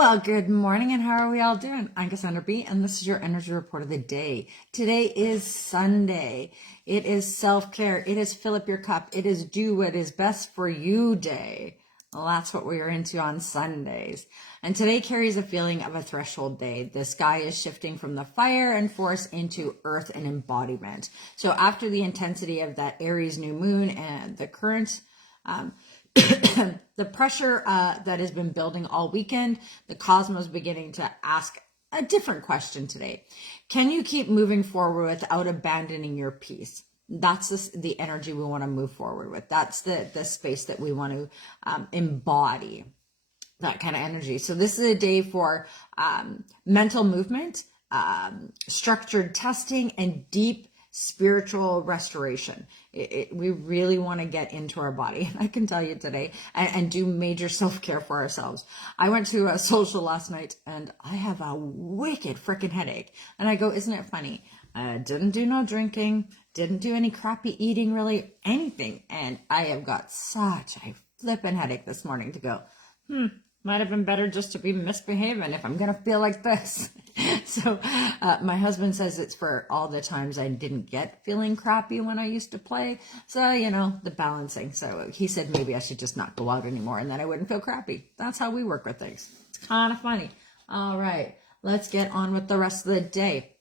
Well, good morning, and how are we all doing? I'm Cassandra B, and this is your energy report of the day. Today is Sunday. It is self-care. It is fill up your cup. It is do what is best for you day. Well, that's what we are into on Sundays. And today carries a feeling of a threshold day. The sky is shifting from the fire and force into earth and embodiment. So after the intensity of that Aries new moon and the current, the pressure that has been building all weekend, the cosmos beginning to ask a different question today. Can you keep moving forward without abandoning your peace? That's the energy we want to move forward with. That's the space that we want to embody, that kind of energy. So this is a day for mental movement, structured testing, and deep spiritual restoration. We really want to get into our body. I can tell you today, and do major self-care for ourselves. I went to a social last night and I have a wicked freaking headache. And I go, isn't it funny? Didn't do no drinking, didn't do any crappy eating, really anything. And I have got such a flippin' headache this morning to go, might have been better just to be misbehaving if I'm going to feel like this. So my husband says it's for all the times I didn't get feeling crappy when I used to play. So, the balancing. So he said maybe I should just not go out anymore and then I wouldn't feel crappy. That's how we work with things. It's kind of funny. All right, let's get on with the rest of the day.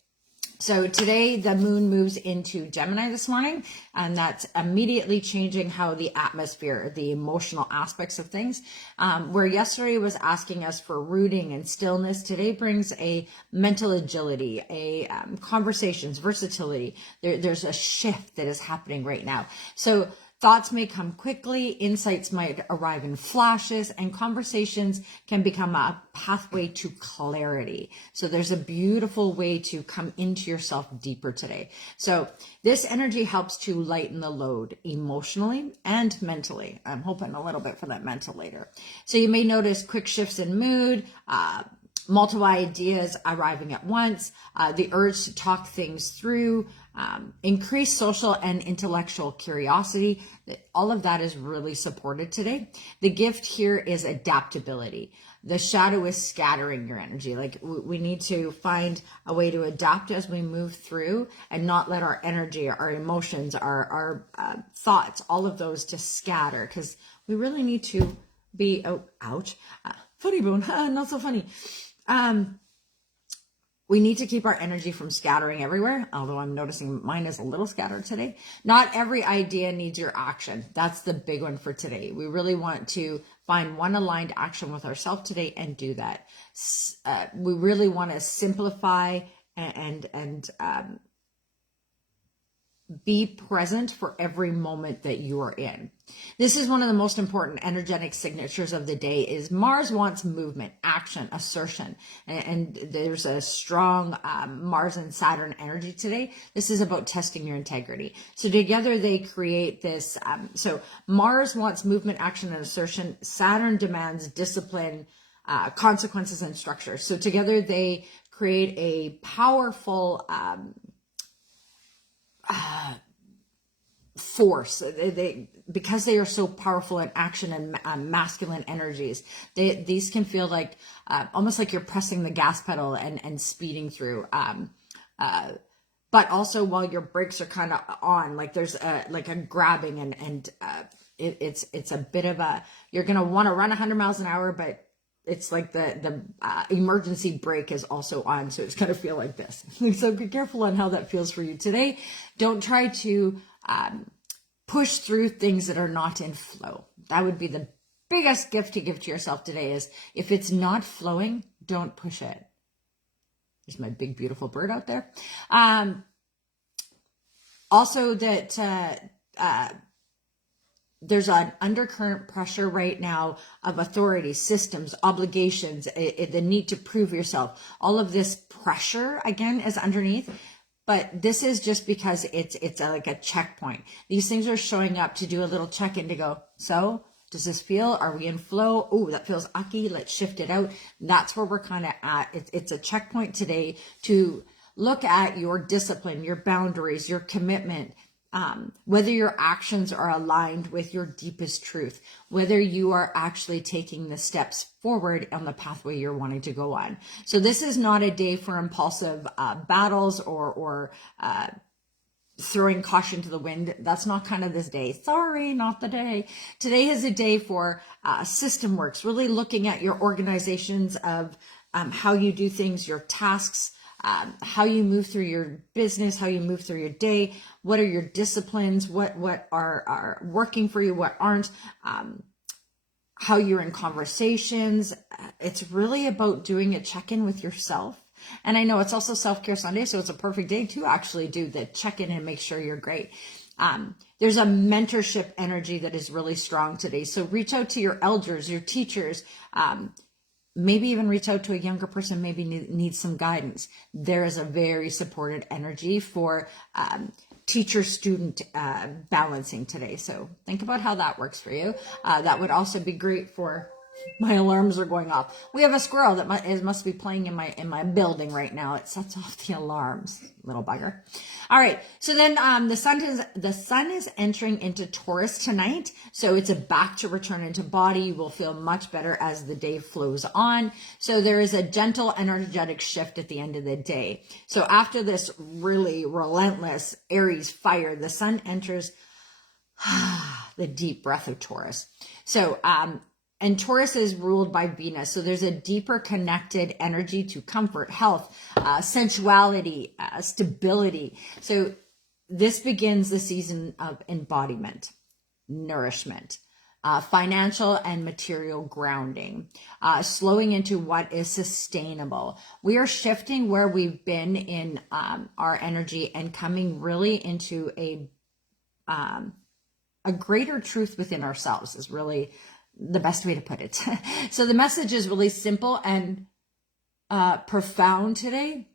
So today the moon moves into Gemini this morning, and that's immediately changing how the atmosphere, the emotional aspects of things, where yesterday was asking us for rooting and stillness, today brings a mental agility, a conversations, versatility. There's a shift that is happening right now. So thoughts may come quickly, insights might arrive in flashes, and conversations can become a pathway to clarity. So there's a beautiful way to come into yourself deeper today. So this energy helps to lighten the load emotionally and mentally. I'm hoping a little bit for that mental later. So you may notice quick shifts in mood, multiple ideas arriving at once, the urge to talk things through, increased social and intellectual curiosity. All of that is really supported today. The gift here is adaptability. The shadow is scattering your energy. Like we need to find a way to adapt as we move through and not let our energy, our emotions, our thoughts, all of those just scatter, because we really need to be, funny bone, not so funny. We need to keep our energy from scattering everywhere, although I'm noticing mine is a little scattered today. Not every idea needs your action. That's the big one for today. We really want to find one aligned action with ourselves today and do that. We really want to simplify and be present for every moment that you are in. This is one of the most important energetic signatures of the day. Is Mars wants movement, action, assertion, and there's a strong Mars and Saturn energy today. This is about testing your integrity. So together they create this. So Mars wants movement, action, and assertion. Saturn demands discipline, consequences, and structure. So together they create a powerful force. Because they are so powerful in action and masculine energies, these can feel like almost like you're pressing the gas pedal and speeding through. But also while your brakes are kind of on, like there's like a grabbing and it's a bit of a, you're gonna want to run 100 miles an hour, but it's like the emergency brake is also on, so it's going to feel like this. So be careful on how that feels for you today. Don't try to push through things that are not in flow. That would be the biggest gift to give to yourself today, is if it's not flowing, don't push it. There's my big, beautiful bird out there. Also that there's an undercurrent pressure right now of authority, systems, obligations, the need to prove yourself. All of this pressure, again, is underneath. But this is just because it's like a checkpoint. These things are showing up to do a little check-in to go, so does this feel, are we in flow? Oh, that feels ucky. Let's shift it out. That's where we're kind of at. It's a checkpoint today to look at your discipline, your boundaries, your commitment, whether your actions are aligned with your deepest truth, whether you are actually taking the steps forward on the pathway you're wanting to go on. So this is not a day for impulsive battles or throwing caution to the wind. That's not kind of this day. Sorry, not the day. Today is a day for system works, really looking at your organizations of how you do things, your tasks, how you move through your business, how you move through your day, what are your disciplines, what are working for you, what aren't, how you're in conversations. It's really about doing a check-in with yourself. And I know it's also Self-Care Sunday, so it's a perfect day to actually do the check-in and make sure you're great. There's a mentorship energy that is really strong today. So reach out to your elders, your teachers, maybe even reach out to a younger person, maybe needs some guidance. There is a very supported energy for teacher-student balancing today. So think about how that works for you. That would also be great for... My alarms are going off. We have a squirrel that must be playing in my building right now. It sets off the alarms, little bugger. All right. So then the sun is entering into Taurus tonight. So it's back to return into body. You will feel much better as the day flows on. So there is a gentle energetic shift at the end of the day. So after this really relentless Aries fire, the sun enters the deep breath of Taurus. So and Taurus is ruled by Venus. So there's a deeper connected energy to comfort, health, sensuality, stability. So this begins the season of embodiment, nourishment, financial and material grounding, slowing into what is sustainable. We are shifting where we've been in our energy and coming really into a greater truth within ourselves is really the best way to put it. So the message is really simple and profound today.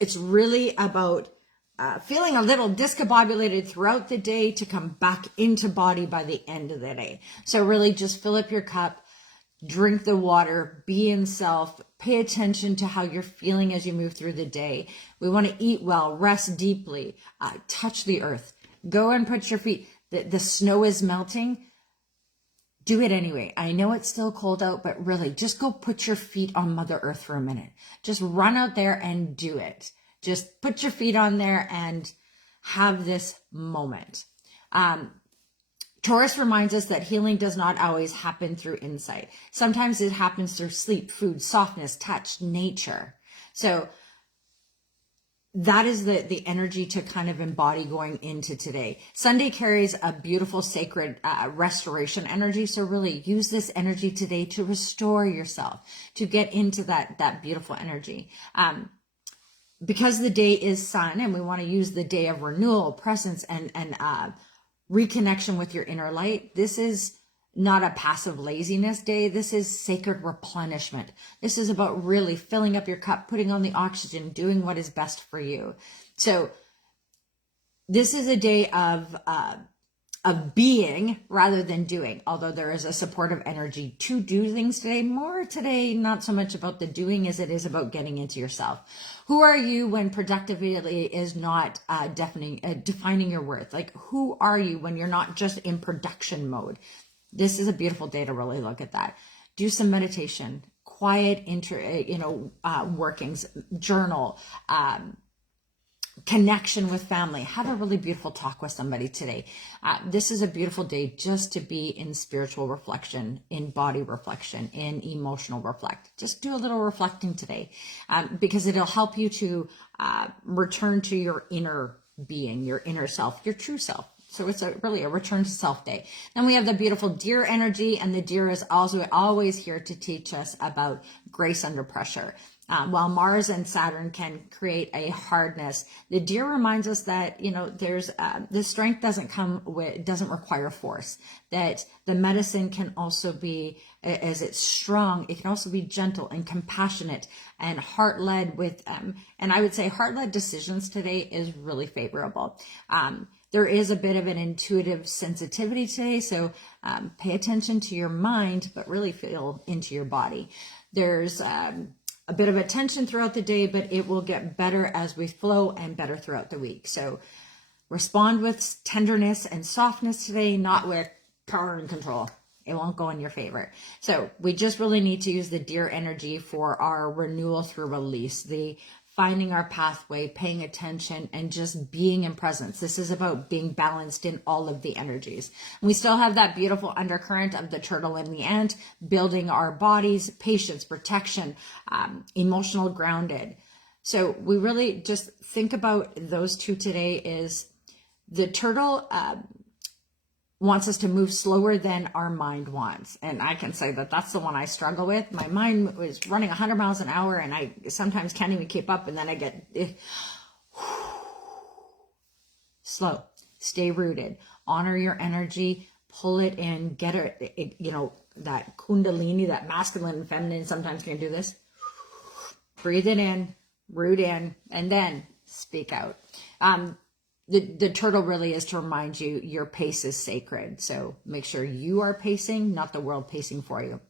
It's really about feeling a little discombobulated throughout the day to come back into body by the end of the day. So really just fill up your cup, drink the water, be in self, pay attention to how you're feeling as you move through the day. We want to eat well, rest deeply, touch the earth, go and put your feet. The snow is melting. Do it anyway. I know it's still cold out, but really just go put your feet on Mother Earth for a minute. Just run out there and do it. Just put your feet on there and have this moment. Taurus reminds us that healing does not always happen through insight. Sometimes it happens through sleep, food, softness, touch, nature. So that is the energy to kind of embody going into today. Sunday carries a beautiful sacred restoration energy. So really use this energy today to restore yourself, to get into that beautiful energy. Because the day is sun and we want to use the day of renewal, presence, and reconnection with your inner light. This is not a passive laziness day. This is sacred replenishment. This is about really filling up your cup, putting on the oxygen, doing what is best for you. So this is a day of being rather than doing, although there is a supportive energy to do things today. More today, not so much about the doing as it is about getting into yourself. Who are you when productivity is not defining your worth? Like, who are you when you're not just in production mode? This is a beautiful day to really look at that. Do some meditation, quiet, workings, journal, connection with family. Have a really beautiful talk with somebody today. This is a beautiful day just to be in spiritual reflection, in body reflection, in emotional reflect. Just do a little reflecting today because it'll help you to return to your inner being, your inner self, your true self. So it's really a return to self day. Then we have the beautiful deer energy, and the deer is also always here to teach us about grace under pressure. While Mars and Saturn can create a hardness, the deer reminds us that, there's the strength doesn't require force, that the medicine can also be, as it's strong, it can also be gentle and compassionate and heart-led with, and I would say heart-led decisions today is really favorable. There is a bit of an intuitive sensitivity today, so pay attention to your mind, but really feel into your body. There's a bit of a tension throughout the day, but it will get better as we flow and better throughout the week. So respond with tenderness and softness today, not with power and control. It won't go in your favor. So we just really need to use the deer energy for our renewal through release, the finding our pathway, paying attention, and just being in presence. This is about being balanced in all of the energies. And we still have that beautiful undercurrent of the turtle and the ant, building our bodies, patience, protection, emotional grounded. So we really just think about those two today. Is the turtle wants us to move slower than our mind wants. And I can say that that's the one I struggle with. My mind was running 100 miles an hour and I sometimes can't even keep up. And then I get slow, stay rooted, honor your energy, pull it in, get it, you know, that kundalini, that masculine and feminine sometimes can do this. Breathe it in, root in, and then speak out. The turtle really is to remind you your pace is sacred. So make sure you are pacing, not the world pacing for you.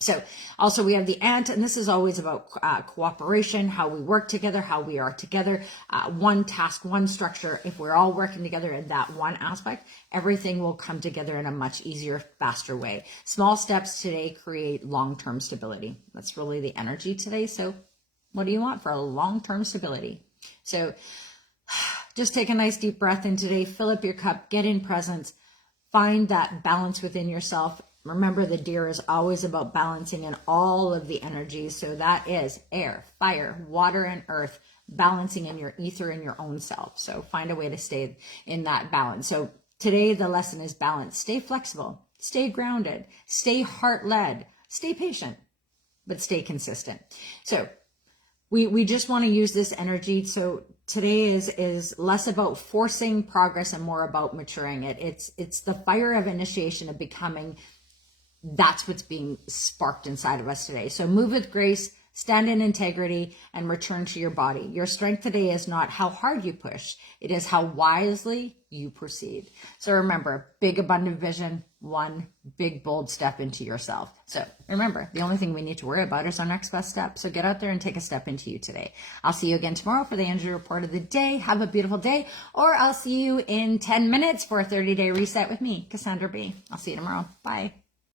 So also we have the ant, and this is always about cooperation, how we work together, how we are together, one task, one structure. If we're all working together in that one aspect, everything will come together in a much easier, faster way. Small steps today create long-term stability. That's really the energy today. So what do you want for a long-term stability? So just take a nice deep breath in today, fill up your cup, get in presence, find that balance within yourself. Remember, the deer is always about balancing in all of the energies. So that is air, fire, water, and earth, balancing in your ether and your own self. So find a way to stay in that balance. So today the lesson is balance. Stay flexible, stay grounded, stay heart-led, stay patient, but stay consistent. So we just want to use this energy. So today is less about forcing progress and more about maturing it. It's the fire of initiation of becoming. That's what's being sparked inside of us today. So move with grace, stand in integrity, and return to your body. Your strength today is not how hard you push. It is how wisely you proceed. So remember, big abundant vision, one big bold step into yourself. So remember, the only thing we need to worry about is our next best step. So get out there and take a step into you today. I'll see you again tomorrow for the energy report of the day. Have a beautiful day. Or I'll see you in 10 minutes for a 30-day reset with me, Cassandra B. I'll see you tomorrow. Bye.